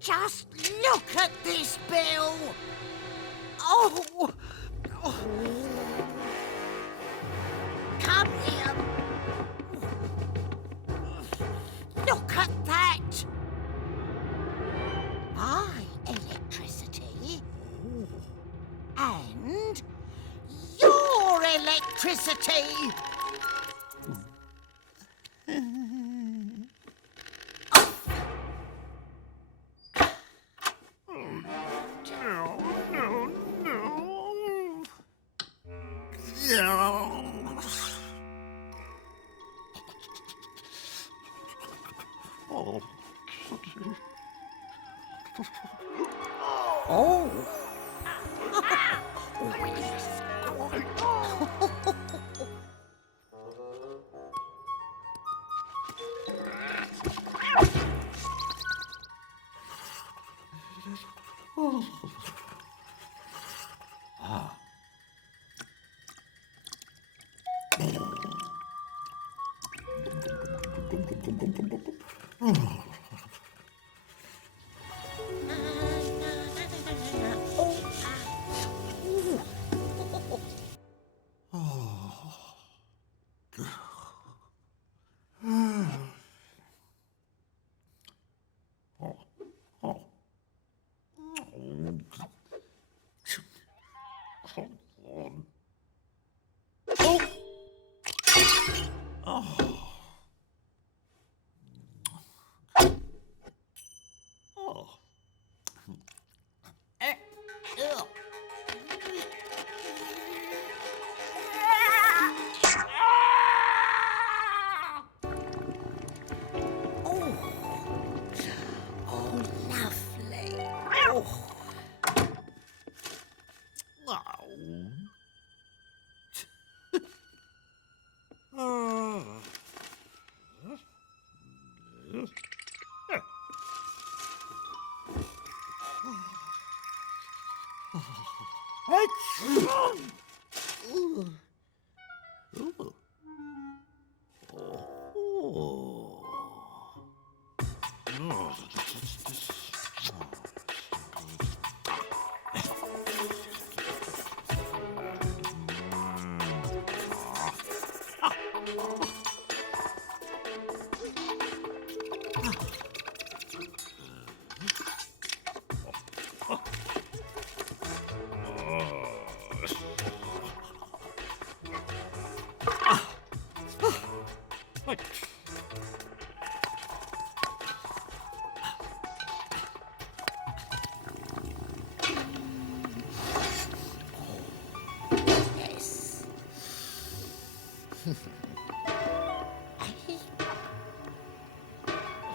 Just look at this bill. Oh. Come here. Look at that. My electricity. And your electricity. Oh.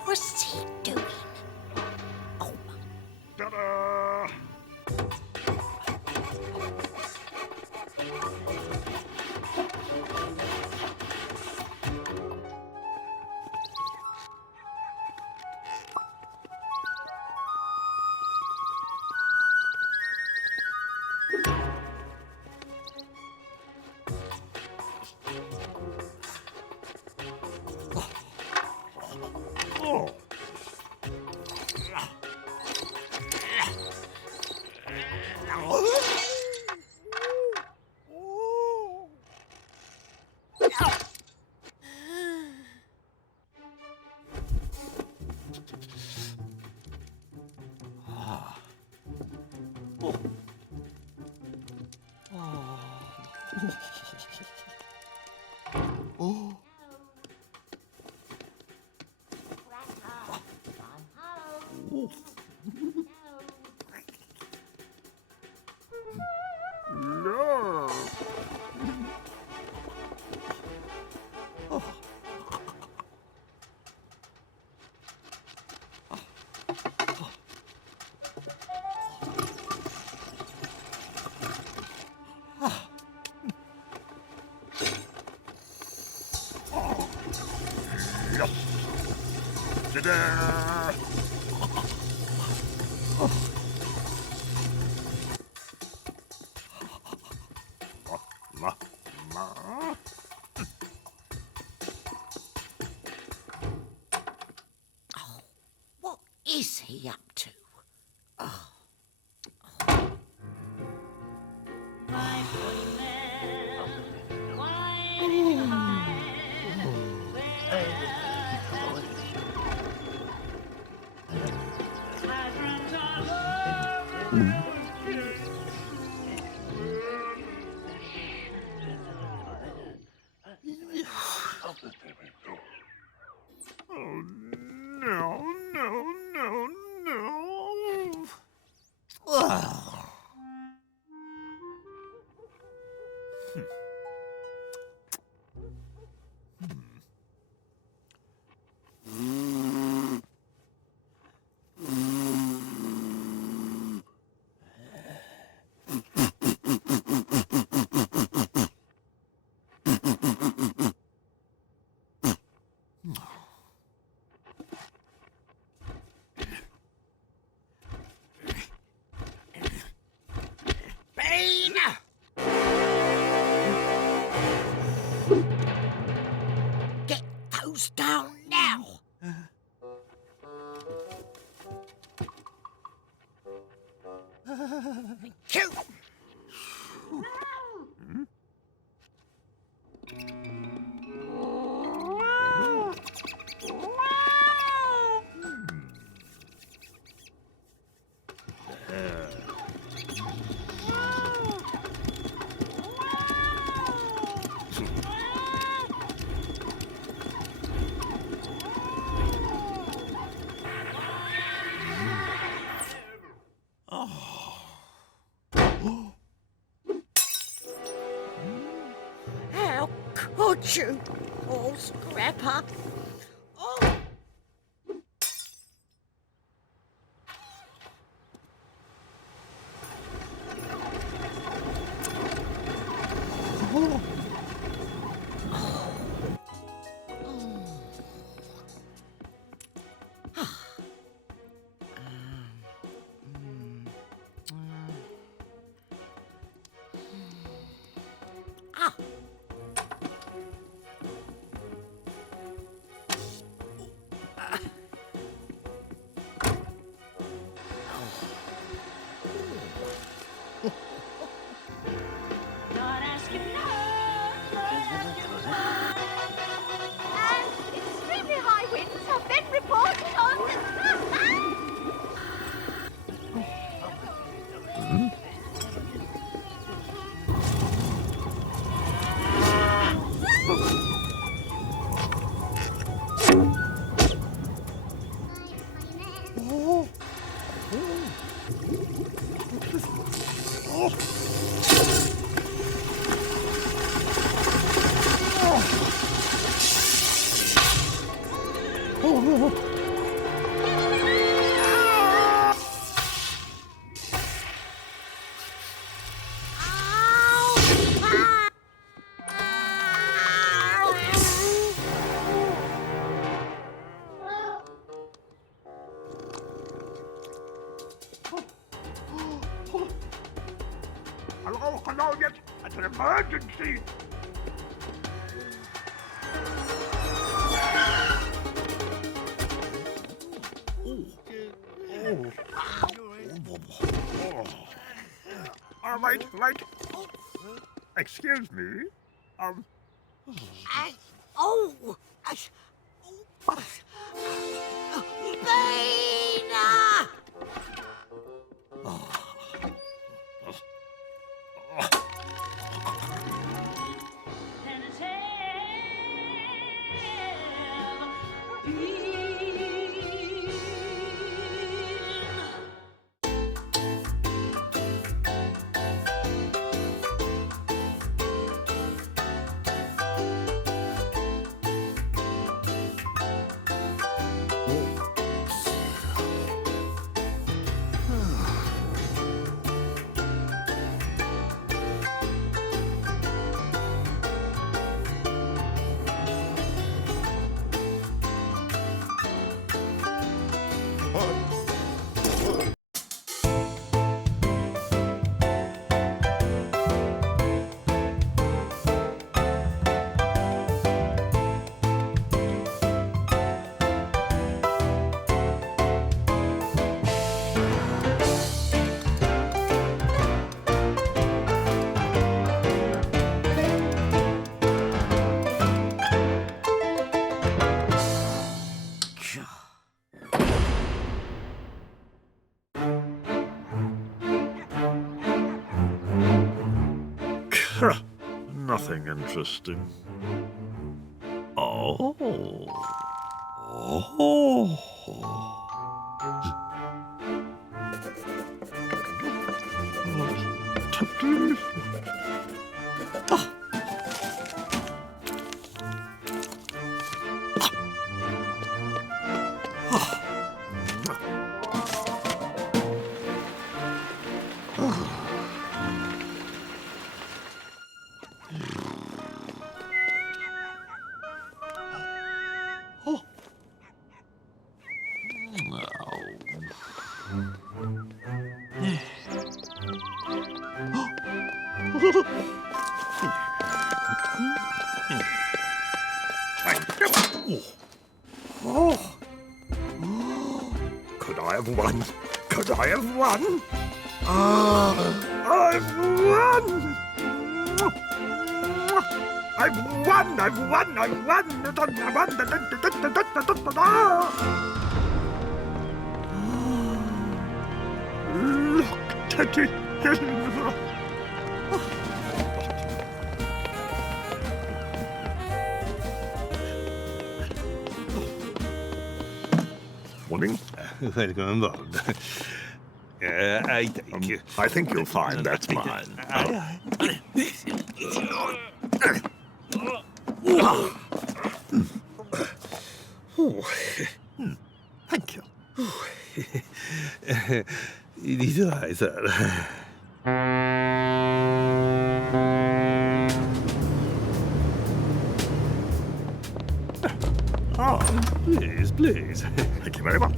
What's he doing? Oh. Ta-da! No. Ta-da! he up to? Oh, no, no, no, no. Bean! Get those down now! Thank you! How could you, old scrapper? Oh! Ah! And extremely high winds have been reported on the... Hello, hello, yes, it's an emergency. Right, right. Excuse me. Oh! Bean! Nothing interesting. Oh. Oh. Could I have won? Could I have won? I've won! I've won! I've won! I've won! Look, Teddy! Morning. Welcome aboard. I thank you. I think you'll find that's mine. Thank you. It is I, sir. Please, please. Thank you very much.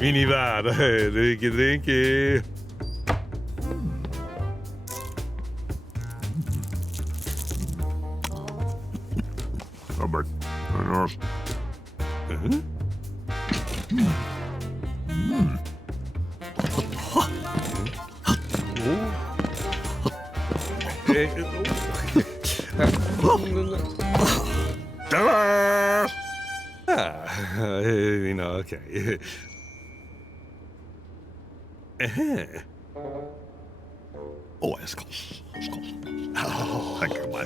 Minibar. Drinky. Robert, nice. Okay. Oh, of course. Oh, thank you, my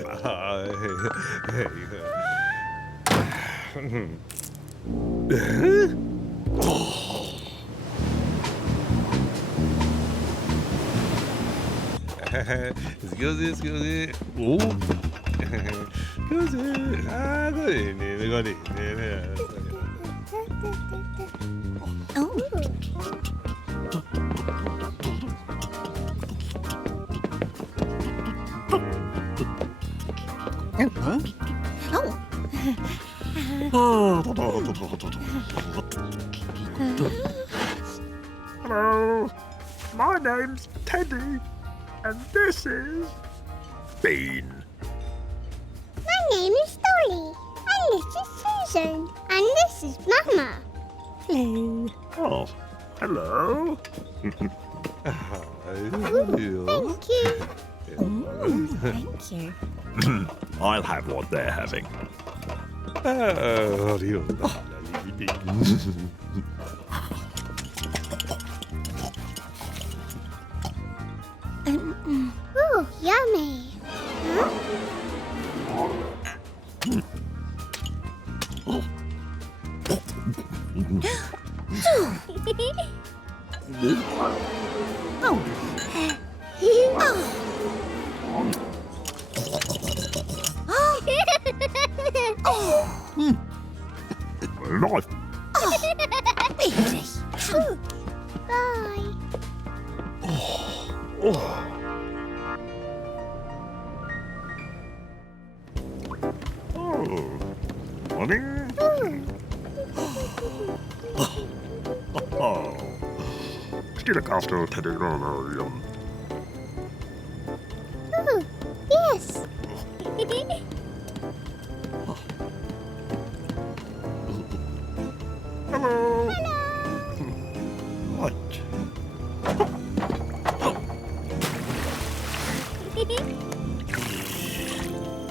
Scusi. Oh. Scusi. Ah, guardi. Hello, my name's Teddy, and this is Bean. My name is Dolly, and this is Susan, and this is Mama. Hello. Oh, hello. Thank you. Thank you. I'll have what they're having. Ooh, yummy. Nice. Bye. Morning. Could you look after Teddy? Ooh, yes. Hello. What?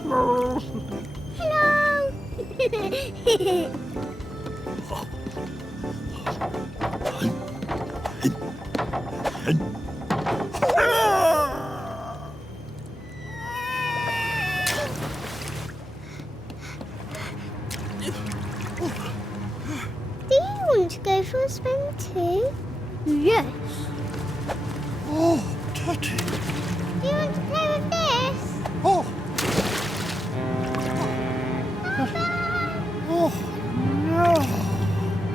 Hello. Hello. Do you want to go for a spin too? Yes. Oh, Teddy. Do you want to play with this? Oh. Oh, no.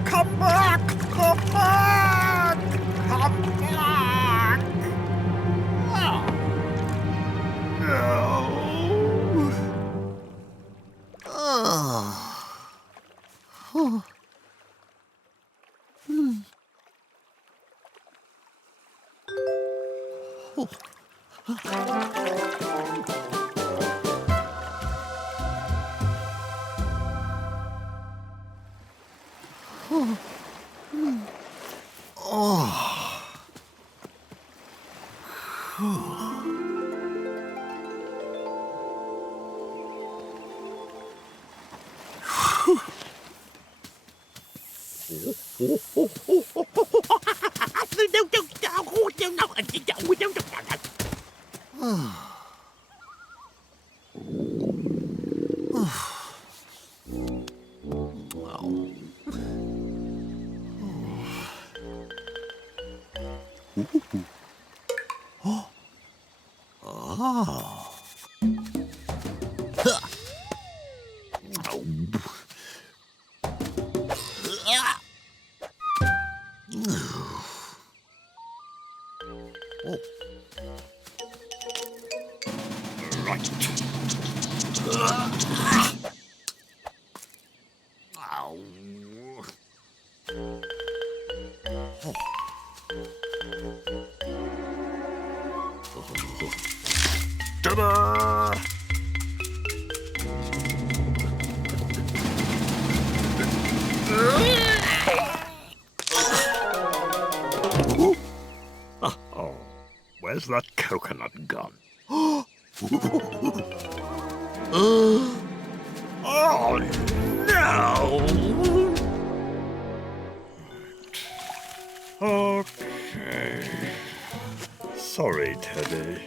Come back! Come back! Come back! Oh. No. Oh. Oh. Oh. Right. Ow. Ta-da! Oh, where's that coconut gone? Oh no! Okay. Sorry, Teddy.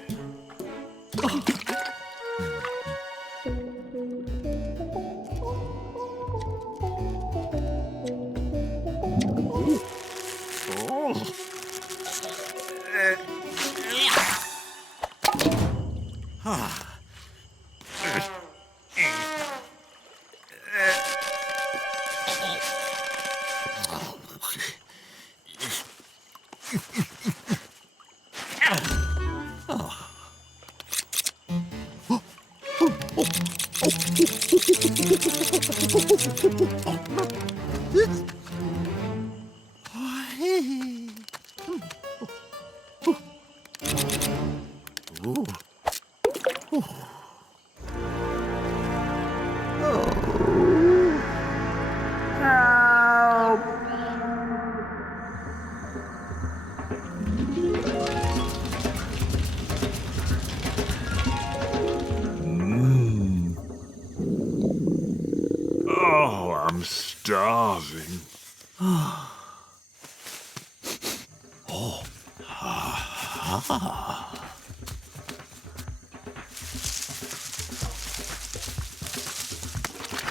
Oh, I'm starving. Oh.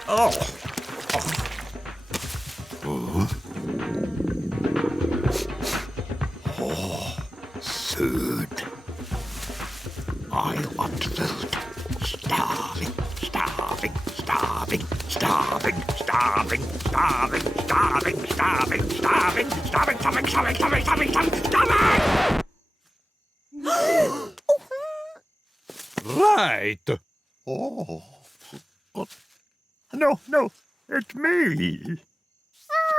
Oh, food. I want food. Starving, starving, starving, starving, starving, starving, starving, starving, starving, starving, starving, starving, starving, starving, starving. Right. Oh. No, no, it's me.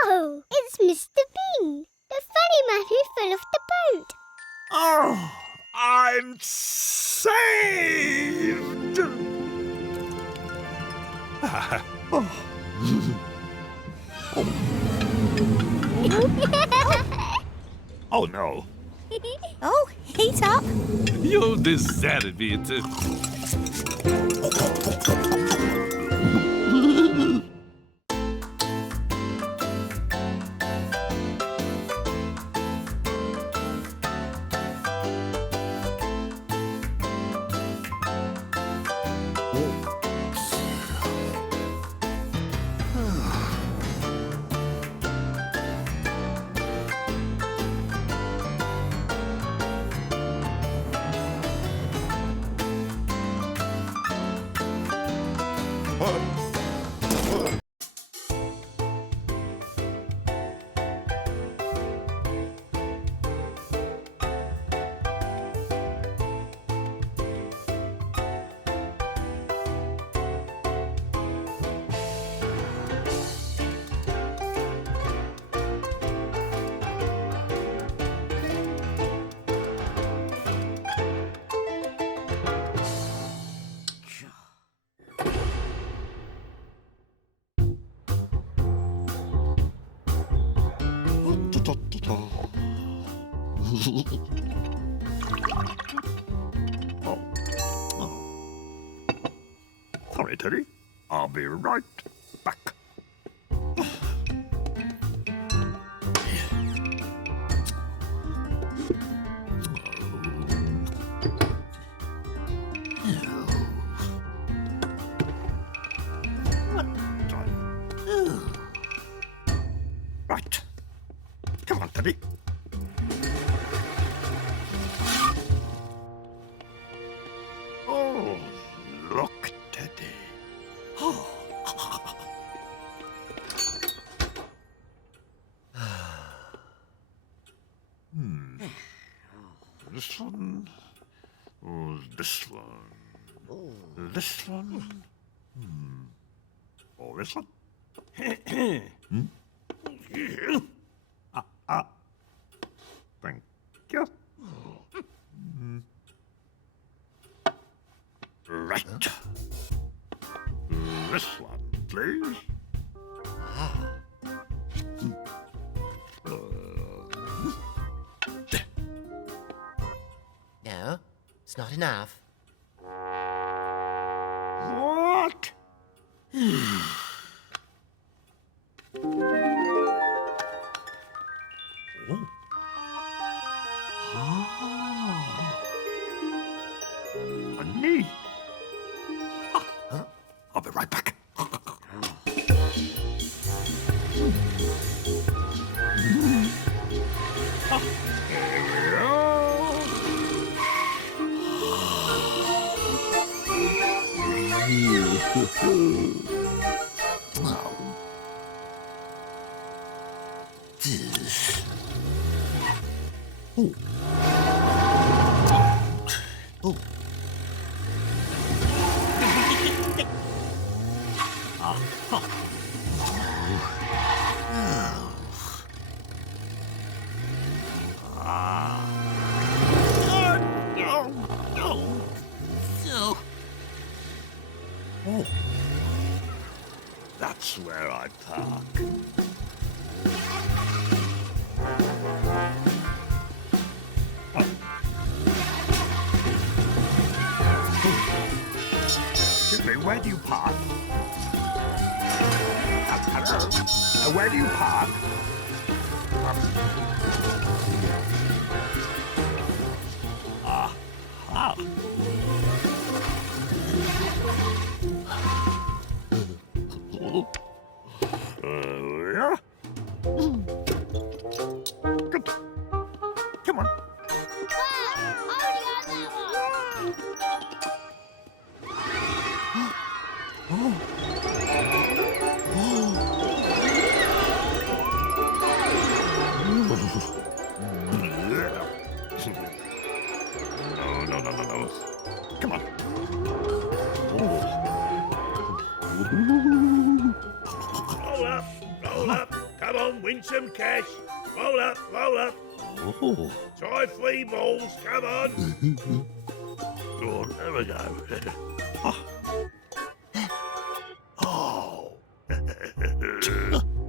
Oh, it's Mr. Bean, the funny man who fell off the boat. Oh, I'm saved. Oh no. Oh, heat up. You deserve it. Sorry, Teddy. I'll be right back. Right. Come on, Teddy. Oh, look, Teddy. Oh. This one. Oh, this one. This one. Oh, this one. Thank you. Right. This one, please. No, it's not enough. What? Honey. I'll be right back. That's where I park. Excuse me, where do you park? Hello? Where do you park? Yeah? Good. Come on. No. Come on. Roll up. Come on, win some cash. Roll up. Oh. Try 3 balls, come on. Oh, there we go. Oh.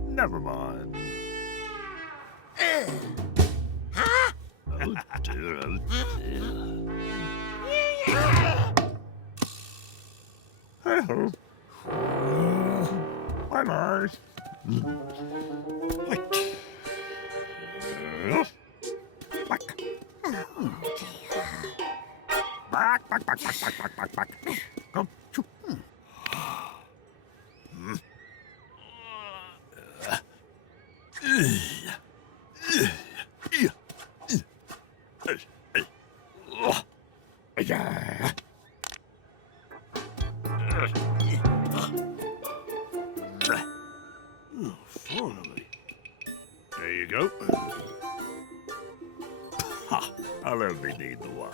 Never mind. Oh dear, oh dear. Hey-ho. Bye-bye. Right. Back. Back. Go. Choo. Yeah. Finally. There you go. Ha! I'll only need the one.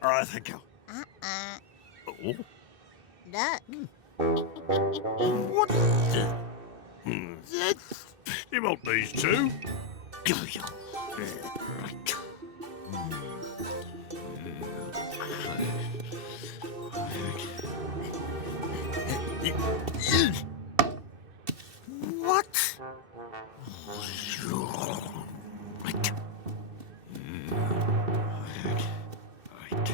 All right, thank you. Oh. Look. What? You want these two? Right. What? Right. Right.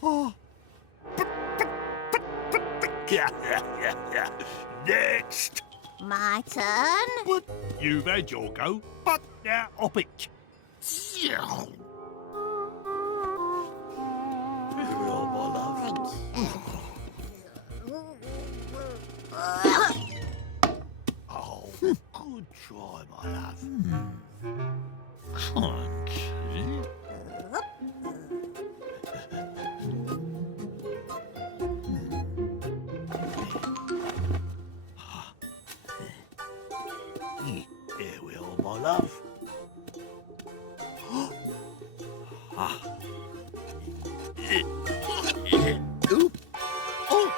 Oh. Yeah. Next. My turn. What? You've had your go, but now up it. Yeah. Oh, my love. Oh, good try, my love. Can't see. Here we are, my love. Oop. Oh.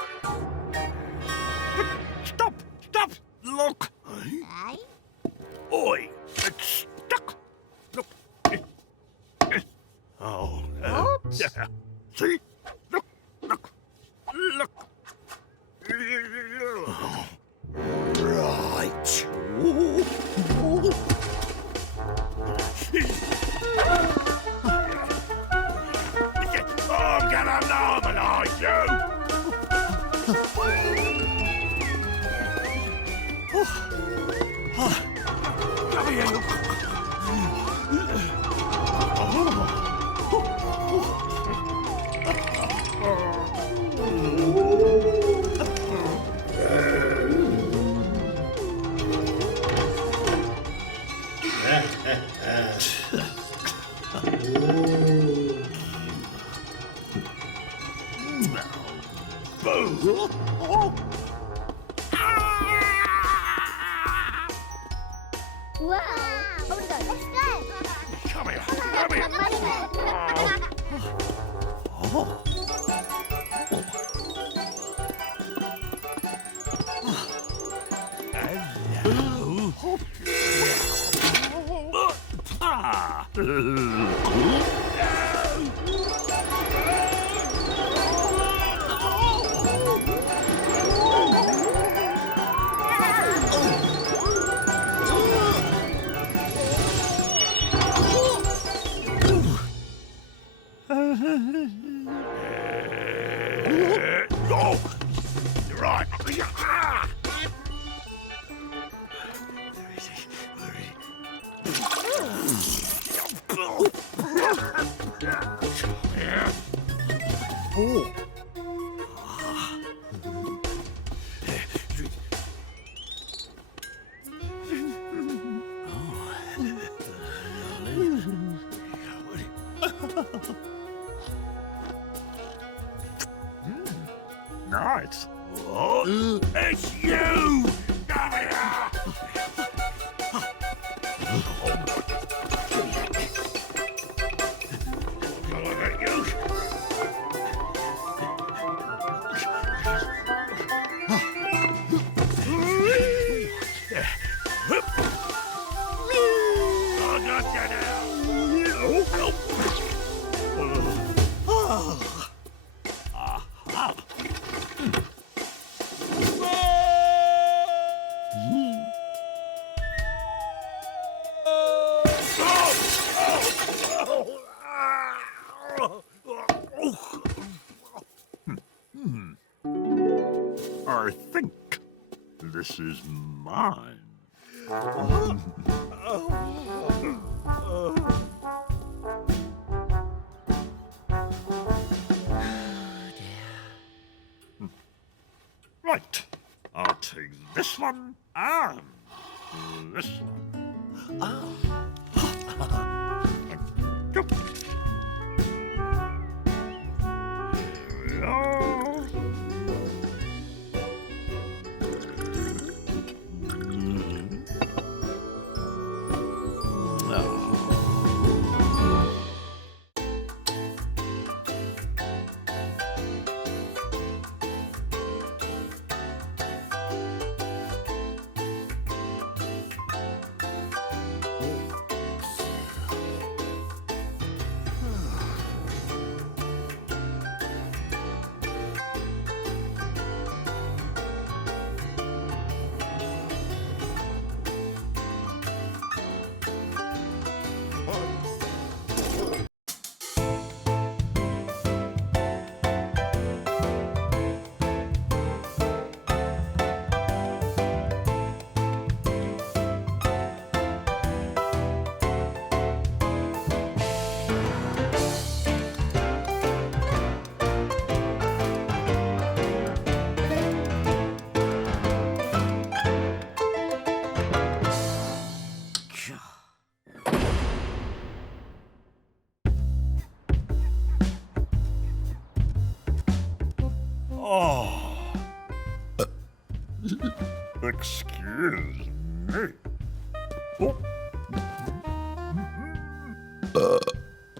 Stop! Look! Aye. Oi, it's stuck. Look. Oh, Oops. yeah. See? Look. Right. I'm gonna normalise you. Come here, look. Wow. Hold on, let's go. Come here. Hello. Ah. Oh, you're right. Ah. Oh. Nice. What? It's you! Come here! Look at you! I got you now! I think this is mine. Right. I'll take this one and this one. Here we are. Oh. Excuse me. Oh.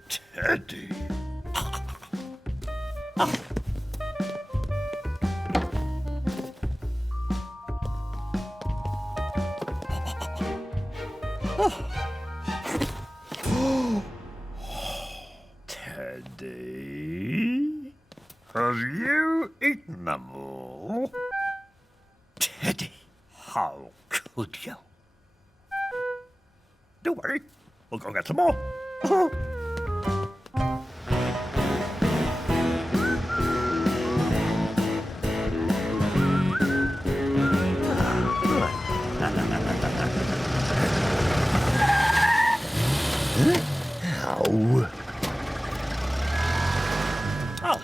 Teddy. Teddy? Have you eaten them all? Teddy, how could you? Don't worry, we'll go get some more. Ow. Oh.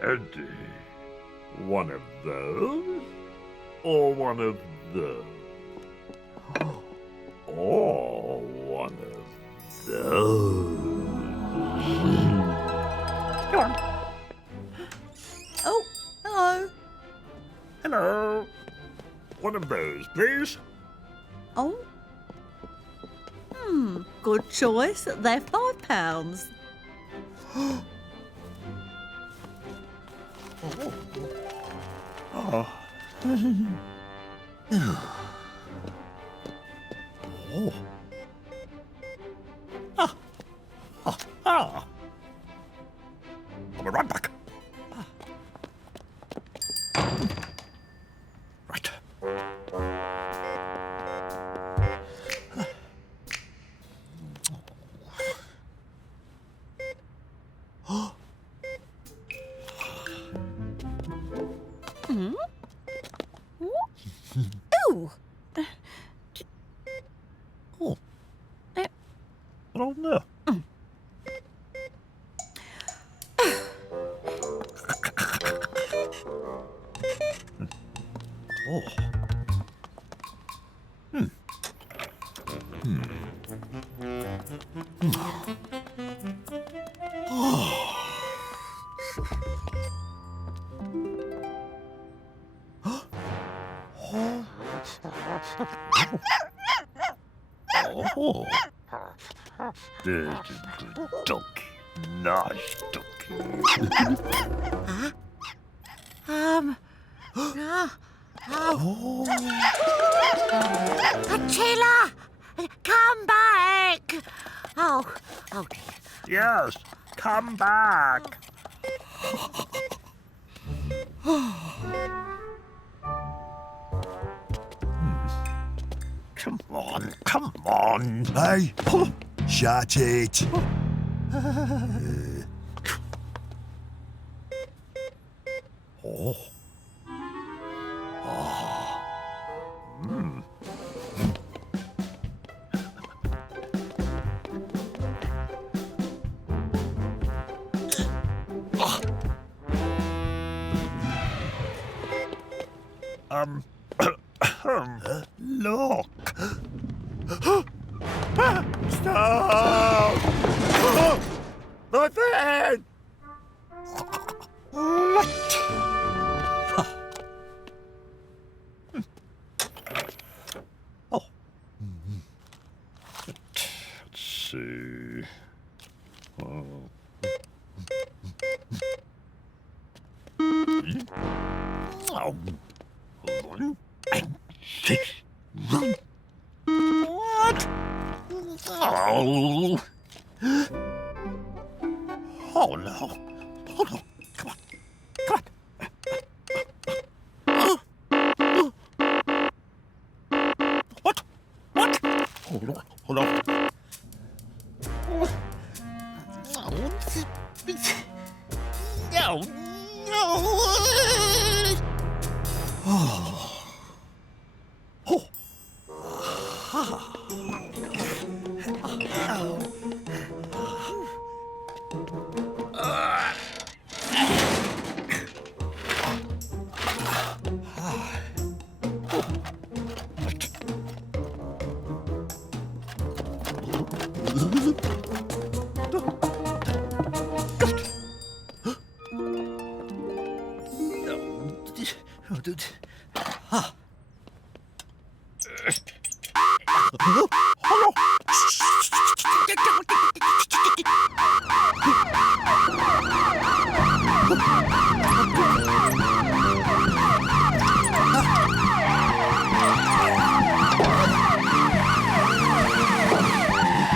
Teddy, one of those or one of those? Or one of those? Come on. Oh, hello. Hello. One of those, please. Oh. Good choice. They're £5. Oh. Oh. Ah. Ah. Ah. I'll be right back. Right. Ooh. Oh. Oh no. Oh. Oh. There's a good donkey. Nice donkey. Attila! Come back! Oh dear. Yes, come back. Come on. Hey, shut it. Oh. Look. Stop! My friend! Oh. Let's see. Oh. Oh. What? Oh. Oh no. Oh no. Come on. Come on. What? What? Hold on. Hold on. No. No. Oh. Oh.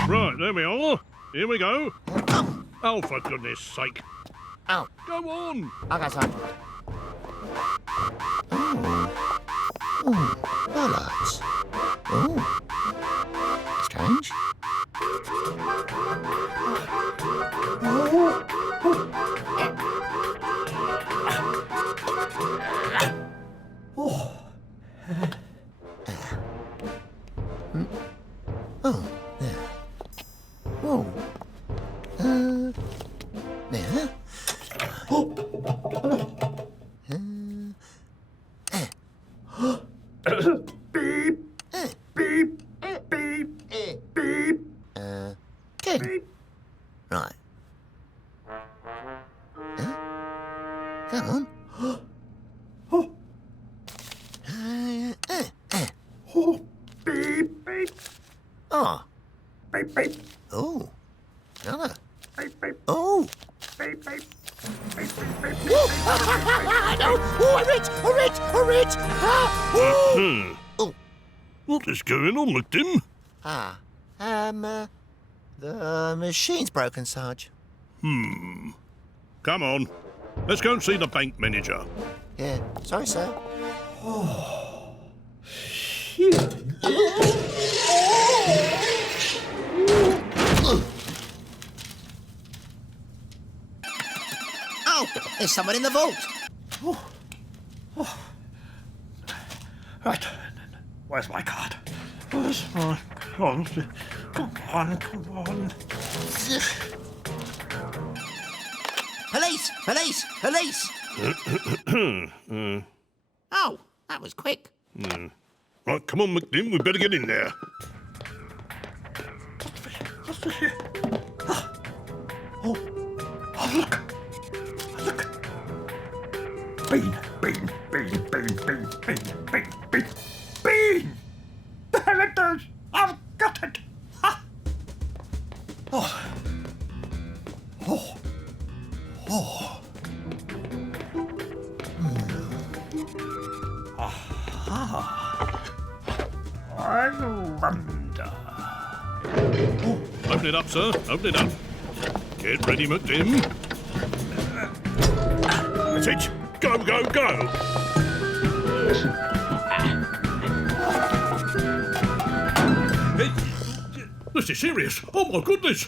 Right, there we are. Here we go. Oh, for goodness sake. Oh, Go on. okay, son. Bollards. Oh, strange. Oh, there. Oh. There. Beep, beep, beep, beep. Good. Right. Come on. Beep, beep, Oh. beep, beep, Oh. Another. beep, beep, Oh. beep, beep, beep, beep, beep. No! Oh, a rich! Oh. What is going on with him? The machine's broken, Sarge. Come on. Let's go and see the bank manager. Yeah, sorry, sir. Oh, there's someone in the vault. Right. Where's my card? Where's my card? Come on, come on. Police! Police! Police! Oh, that was quick. Right, come on, McDim, we better get in there. What's this here? Oh, look. Look. Bean. There it is. I've got it. Ha. Oh. I wonder. Open it up, sir. Open it up. Get ready, McDim. That's it. Go. Hey, this is serious. Oh, my goodness.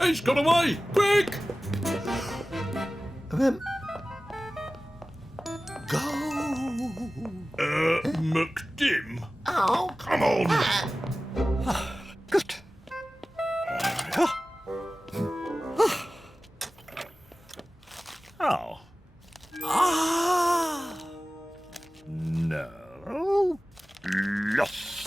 He's got away. Quick. Go. McDim. Oh, Come on. good. Oh. No. Yes.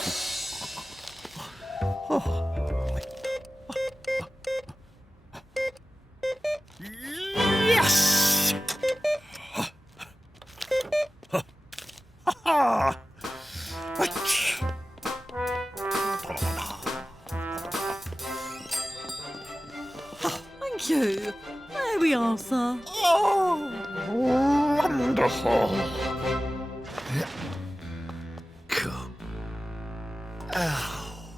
Yes. Thank you. There we are, sir. Wonderful. Come. Ow.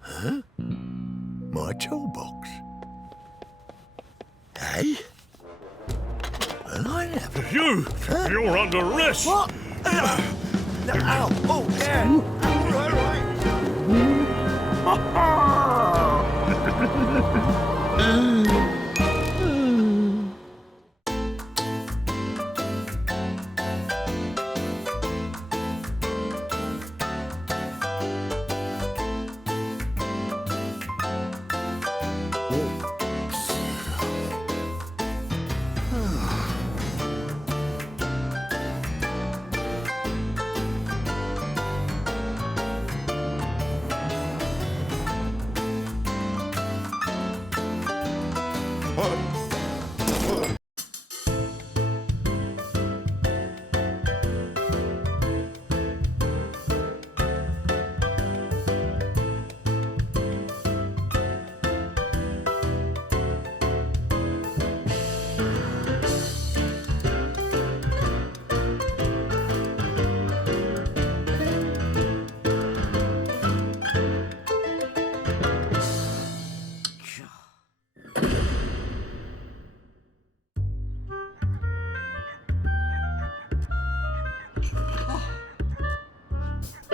Huh? My toolbox. Hey? Well, I never... You're under arrest. What? Ow! Oh, yeah. Right.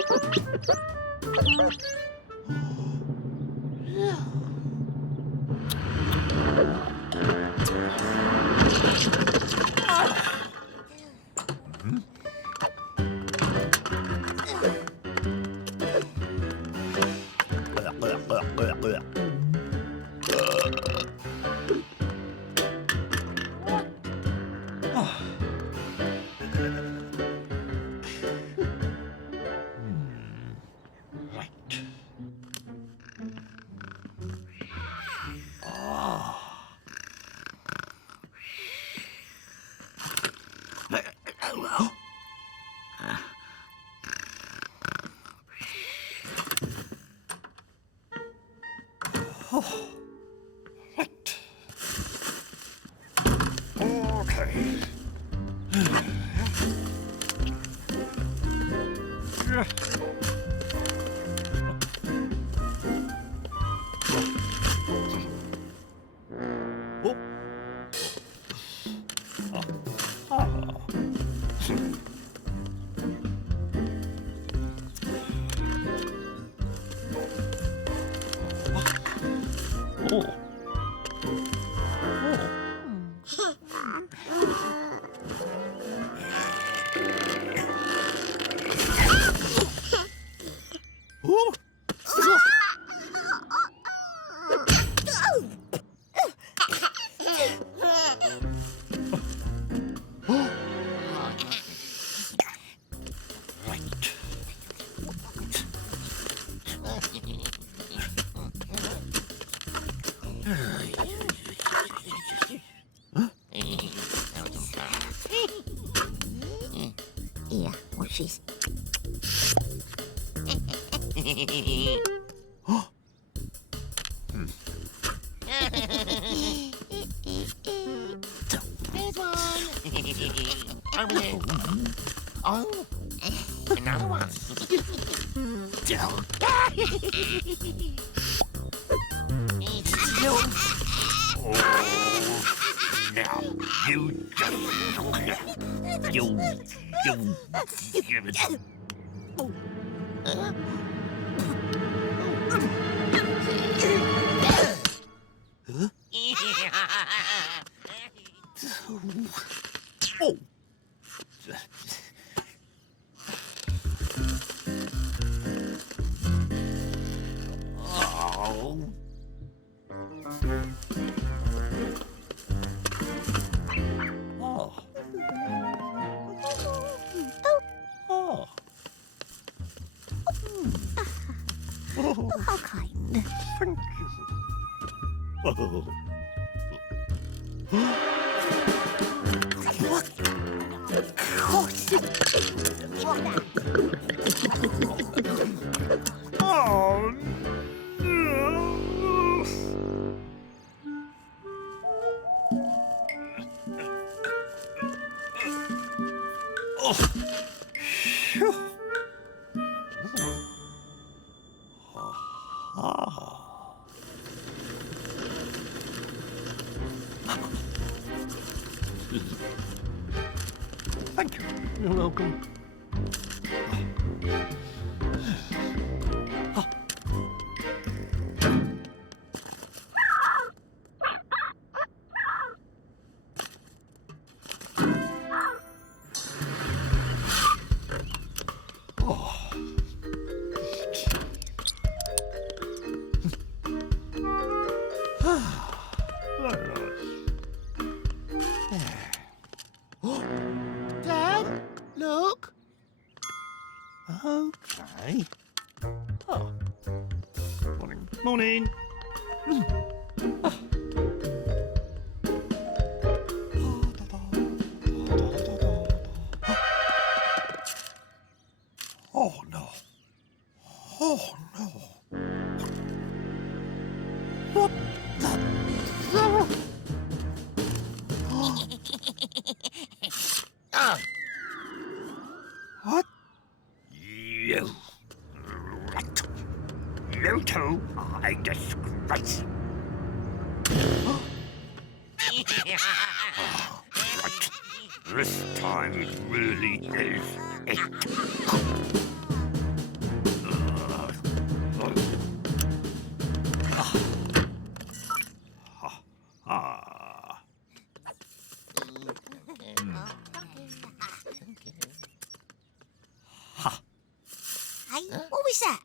Okay. Yeah, well, she's... There's one. Over there. Oh, another one. Now, you just... You... Oh. Oh. Oh. Oh. Oh. How kind. Thank you. Oh. Oh, no. Oh. Phew. Ah. Thank you. You're welcome. Dad, look. Okay. Oh. Morning. Morning. Oh no. Oh no. What the? Oh, What? You rat. You two are a disgrace. Right. This time really is it. is that?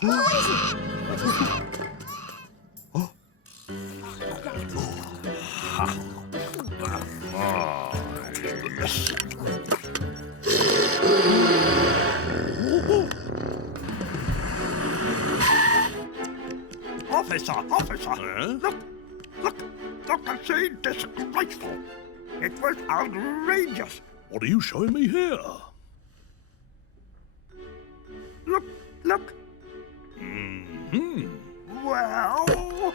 What is it? Officer! Look, the scene disgraceful. It was outrageous. What are you showing me here? Look. Well,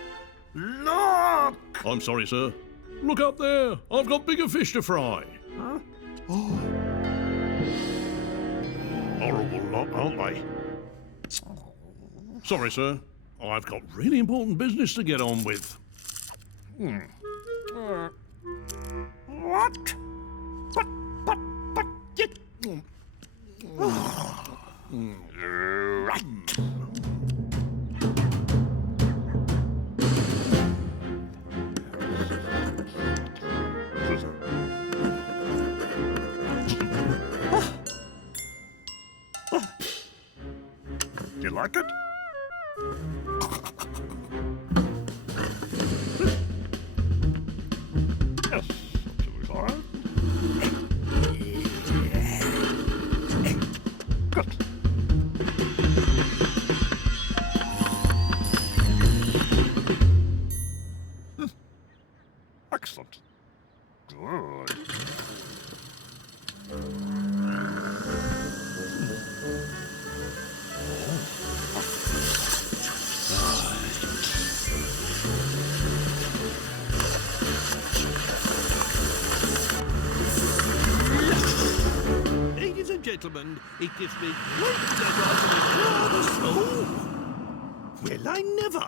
look. I'm sorry, sir. Look up there. I've got bigger fish to fry. Horrible lot, aren't they? Sorry, sir. I've got really important business to get on with. What? But you... Right. You like it? Yes, absolutely fine. Good. Excellent. Good. Ladies and gentlemen, it gives me great pleasure to declare the show. Will I never?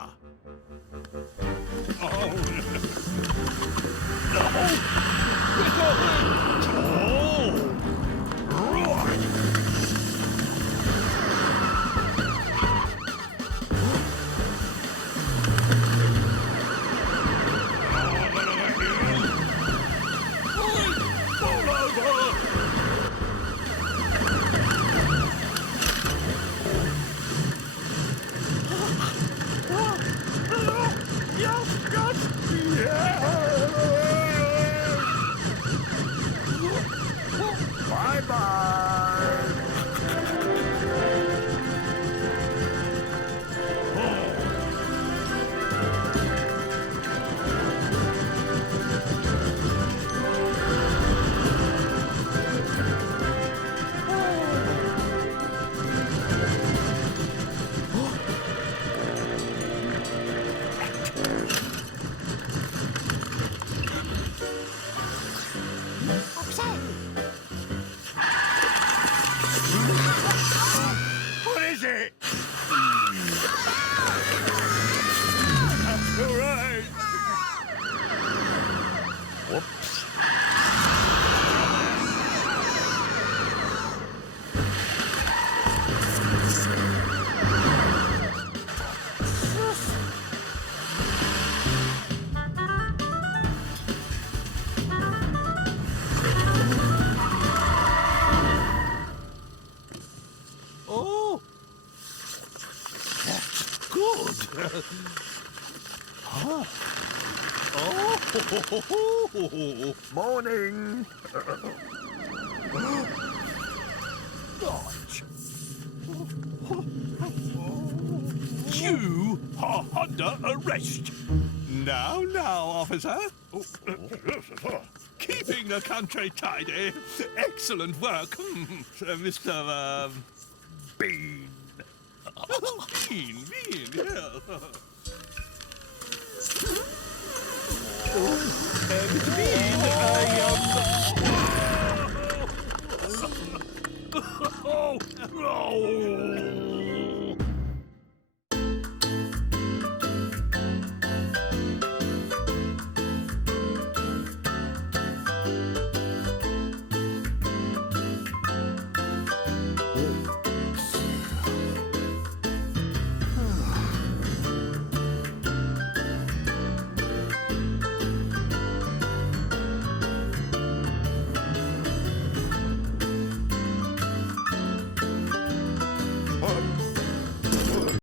What is it? That's all right. Whoops. Oh, that's good. Oh, Morning. you are under arrest. Now, officer. Keeping the country tidy. Excellent work, Mr. Bean. Bean, yeah. Mr. Bean.